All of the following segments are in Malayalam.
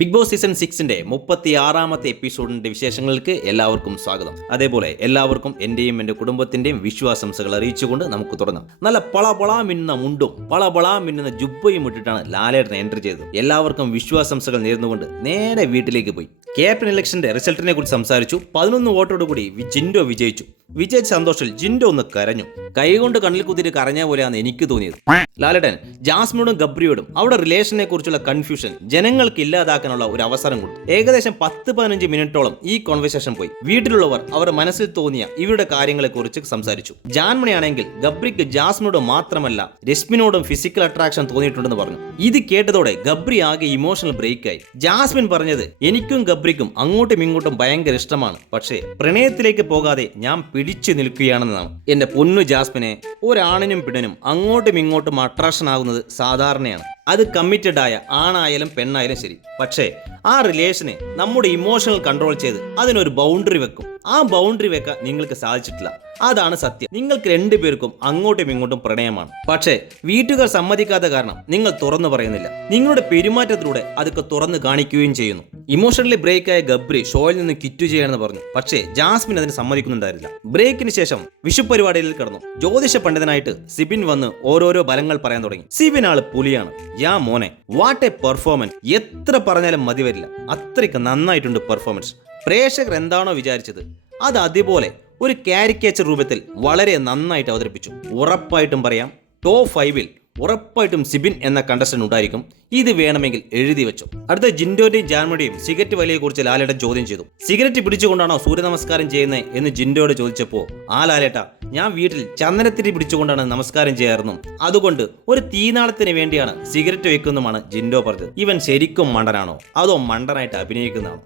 ബിഗ് ബോസ് സീസൺ 6-ന്റെ 36-ാമത്തെ എപ്പിസോഡിന്റെ വിശേഷങ്ങൾക്ക് എല്ലാവർക്കും സ്വാഗതം. അതേപോലെ എല്ലാവർക്കും എന്റെയും എന്റെ കുടുംബത്തിന്റെയും വിശ്വാസംസകൾ അറിയിച്ചുകൊണ്ട് നമുക്ക് തുടങ്ങാം. നല്ല പളപളാ മിന്നുന്ന മുണ്ടും പളപളാ മിന്നുന്ന ജുബ്ബയും ഇട്ടിട്ടാണ് ലാലേട്ടൻ എൻട്രി ചെയ്തത്. എല്ലാവർക്കും വിശ്വാസംസകൾ നേർന്നുകൊണ്ട് നേരെ വീട്ടിലേക്ക് പോയി. ക്യാപ്റ്റൻ ഇലക്ഷന്റെ റിസൾട്ടിനെ കുറിച്ച് സംസാരിച്ചു. 11 വോട്ടോടുകൂടി ജിൻഡോ വിജയിച്ചു. വിജയിച്ച സന്തോഷത്തിൽ ജിൻഡോ ഒന്ന് കരഞ്ഞു. കൈകൊണ്ട് കണ്ണിൽ കുത്തിയിട്ട് കരഞ്ഞ പോലെയാണ് എനിക്ക് തോന്നിയത്. ലാലേട്ടൻ ജാസ്മിനോടും ഗബ്രിയോടും അവിടെ റിലേഷനെ കുറിച്ചുള്ള കൺഫ്യൂഷൻ ജനങ്ങൾക്ക് ഇല്ലാതാക്കാനുള്ള ഒരു അവസരം കൊടുത്തു. ഏകദേശം 10-15 മിനിറ്റോളം ഈ കോൺവെർസേഷൻ പോയി. വീട്ടിലുള്ളവർ അവർ മനസ്സിൽ തോന്നിയ ഇവരുടെ കാര്യങ്ങളെ കുറിച്ച് സംസാരിച്ചു. ജാൻമണിയാണെങ്കിൽ ഗബ്രിക്ക് ജാസ്മിനോട് മാത്രമല്ല രശ്മിനോടും ഫിസിക്കൽ അട്രാക്ഷൻ തോന്നിയിട്ടുണ്ടെന്ന് പറഞ്ഞു. ഇത് കേട്ടതോടെ ഗബ്രി ആകെ ഇമോഷണൽ ബ്രേക്കായി. ജാസ്മിൻ പറഞ്ഞത് എനിക്കും ഗബ്രിക്കും അങ്ങോട്ടും ഇങ്ങോട്ടും ഭയങ്കര ഇഷ്ടമാണ്, പക്ഷേ പ്രണയത്തിലേക്ക് പോകാതെ ഞാൻ പിടിച്ചു നിൽക്കുകയാണെന്നാണ്. എന്റെ പൊന്നു ജാസ്മിനെ, ഒരാണിനും പിടനും അങ്ങോട്ടും ഇങ്ങോട്ടും അട്രാക്ഷൻ ആകുന്നത് സാധാരണയാണ്. അത് കമ്മിറ്റഡ് ആയ ആണായാലും പെണ്ണായാലും ശരി. പക്ഷേ ആ റിലേഷനെ നമ്മുടെ ഇമോഷണൽ കൺട്രോൾ ചെയ്ത് അതിനൊരു ബൗണ്ടറി വെക്കും. ആ ബൗണ്ടറി വെക്കാൻ നിങ്ങൾക്ക് സാധിച്ചിട്ടില്ല. അതാണ് സത്യം. നിങ്ങൾക്ക് രണ്ടുപേർക്കും അങ്ങോട്ടും ഇങ്ങോട്ടും പ്രണയമാണ്. പക്ഷേ വീട്ടുകാർ സമ്മതിക്കാത്ത കാരണം നിങ്ങൾ തുറന്നു പറയുന്നില്ല. നിങ്ങളുടെ പെരുമാറ്റത്തിലൂടെ അതൊക്കെ തുറന്നു കാണിക്കുകയും ചെയ്യുന്നു. ഇമോഷണലി ബ്രേക്കായ ഗബ്രി ഷോയിൽ നിന്ന് കിറ്റു ചെയ്യാനെന്ന് പറഞ്ഞു. പക്ഷേ ജാസ്മിൻ അതിന് സമ്മതിക്കുന്നുണ്ടായിരുന്നില്ല. ബ്രേക്കിന് ശേഷം വിഷു പരിപാടിയിൽ കടന്നു. ജ്യോതിഷ പണ്ഡിതനായിട്ട് സിബിൻ വന്ന് ഓരോരോ ഫലങ്ങൾ പറയാൻ തുടങ്ങി. സിബിൻ ആള് പുലിയാണ്. യാ മോനെ, വാട്ട് എ പെർഫോമൻസ്! എത്ര പറഞ്ഞാലും മതി വരില്ല. അത്രയ്ക്ക് നന്നായിട്ടുണ്ട് പെർഫോമൻസ്. പ്രേക്ഷകർ എന്താണോ വിചാരിച്ചത് അത് അതുപോലെ ഒരു കാരിക്കേച്ചർ രൂപത്തിൽ വളരെ നന്നായിട്ട് അവതരിപ്പിച്ചു. ഉറപ്പായിട്ടും പറയാം, ടോപ്പ് 5-ൽ ഉറപ്പായിട്ടും സിബിൻ എന്ന കണ്ടസ്റ്റന്റ് ഉണ്ടായിരിക്കും. ഇത് വേണമെങ്കിൽ എഴുതി വെച്ചു. അടുത്ത ജിൻഡോന്റെയും ജാൻമണിയും സിഗരറ്റ് വലിയെ കുറിച്ച് ലാലേട്ടൻ ചോദ്യം ചെയ്തു. സിഗരറ്റ് പിടിച്ചുകൊണ്ടാണോ സൂര്യ നമസ്കാരം ചെയ്യുന്നത് എന്ന് ജിൻഡോയോട് ചോദിച്ചപ്പോൾ ആ ലാലേട്ട, ഞാൻ വീട്ടിൽ ചന്ദനത്തിരി പിടിച്ചുകൊണ്ടാണ് നമസ്കാരം ചെയ്യാറുന്നു, അതുകൊണ്ട് ഒരു തീനാളത്തിന് വേണ്ടിയാണ് സിഗരറ്റ് വെക്കുന്നുമാണ് ജിൻഡോ പറഞ്ഞത്. ഇവൻ ശരിക്കും മണ്ടനാണോ അതോ മണ്ടനായിട്ട് അഭിനയിക്കുന്നതാണോ?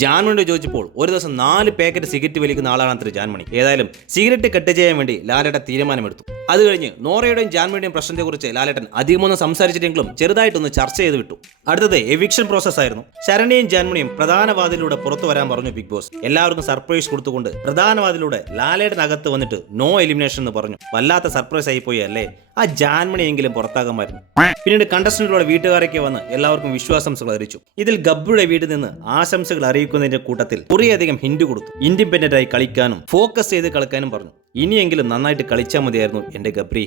ജാൻമണിയോട് ചോദിച്ചപ്പോൾ ഒരു ദിവസം 4 പാക്കറ്റ് സിഗരറ്റ് വലിക്കുന്ന ആളാണ് അത്ര ജാൻമണി. ഏതായാലും സിഗരറ്റ് കട്ട് ചെയ്യാൻ വേണ്ടി ലാലേട്ടൻ തീരുമാനമെടുത്തു. അത് കഴിഞ്ഞ് നോറയുടെയും ജാൻമണിയുടെയും പ്രശ്നത്തെക്കുറിച്ച് ലാലേട്ടൻ അധികമൊന്നും സംസാരിച്ചിട്ടെങ്കിലും ചെറുതായിട്ടൊന്ന് ചർച്ച ചെയ്ത് വിട്ടു. അടുത്തത് എവിക്ഷൻ പ്രോസസ് ആയിരുന്നു. ശരണ്യയും ജാൻമണിയും പ്രധാന വാതിലൂടെ പുറത്തു വരാൻ പറഞ്ഞു ബിഗ് ബോസ്. എല്ലാവർക്കും സർപ്രൈസ് കൊടുത്തുകൊണ്ട് പ്രധാന വാതിലൂടെ ലാലേട്ടൻ അകത്ത് വന്നിട്ട് നോ എലിമിനേഷൻ എന്ന് പറഞ്ഞു. വല്ലാത്ത സർപ്രൈസ് ആയി പോയി അല്ലേ? ആ ജാൻമണിയെങ്കിലും പുറത്താകാമായിരുന്നു. പിന്നീട് കണ്ടസ്റ്റന്റുകളുടെ വീട്ടുകാരൊക്കെ വന്ന് എല്ലാവർക്കും വിശ്വാസംസകൾ അറിയിച്ചു. ഇതിൽ ഗബ്രിയുടെ വീട്ടിൽ നിന്ന് ആശംസകൾ അറിയിക്കുന്നതിന്റെ കൂട്ടത്തിൽ കുറേയധികം ഹിന്റ് കൊടുത്തു. ഇൻഡിപെൻഡന്റ് ആയി കളിക്കാനും ഫോക്കസ് ചെയ്ത് കളിക്കാനും പറഞ്ഞു. ഇനിയെങ്കിലും നന്നായിട്ട് കളിച്ചാൽ മതിയായിരുന്നു എന്റെ ഗബ്രി.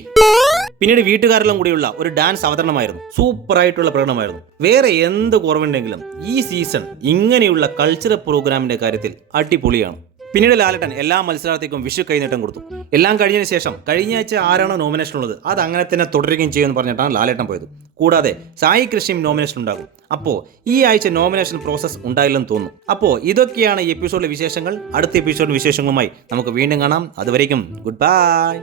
പിന്നീട് വീട്ടുകാരെല്ലാം കൂടിയുള്ള ഒരു ഡാൻസ് അവതരണമായിരുന്നു. സൂപ്പർ ആയിട്ടുള്ള പ്രകടനമായിരുന്നു. വേറെ എന്ത് കുറവുണ്ടെങ്കിലും ഈ സീസൺ ഇങ്ങനെയുള്ള കൾച്ചറൽ പ്രോഗ്രാമിന്റെ കാര്യത്തിൽ അടിപൊളിയാണ്. പിന്നീട് ലാലേട്ടൻ എല്ലാ മത്സരാർത്ഥിക്കും വിഷു കൈനീട്ടം കൊടുത്തു. എല്ലാം കഴിഞ്ഞതിന് ശേഷം കഴിഞ്ഞ ആഴ്ച ആരാണോ നോമിനേഷൻ ഉള്ളത് അത് അങ്ങനെ തന്നെ തുടരുകയും ചെയ്യുമെന്ന് പറഞ്ഞിട്ടാണ് ലാലേട്ടൻ പോയത്. കൂടാതെ സായി കൃഷ്ണയും നോമിനേഷൻ ഉണ്ടാകും. അപ്പോൾ ഈ ആഴ്ച നോമിനേഷൻ പ്രോസസ് ഉണ്ടായില്ലെന്ന് തോന്നുന്നു. അപ്പോൾ ഇതൊക്കെയാണ് ഈ എപ്പിസോഡിലെ വിശേഷങ്ങൾ. അടുത്ത എപ്പിസോഡിലെ വിശേഷങ്ങളുമായി നമുക്ക് വീണ്ടും കാണാം. അതുവരേക്കും ഗുഡ് ബൈ.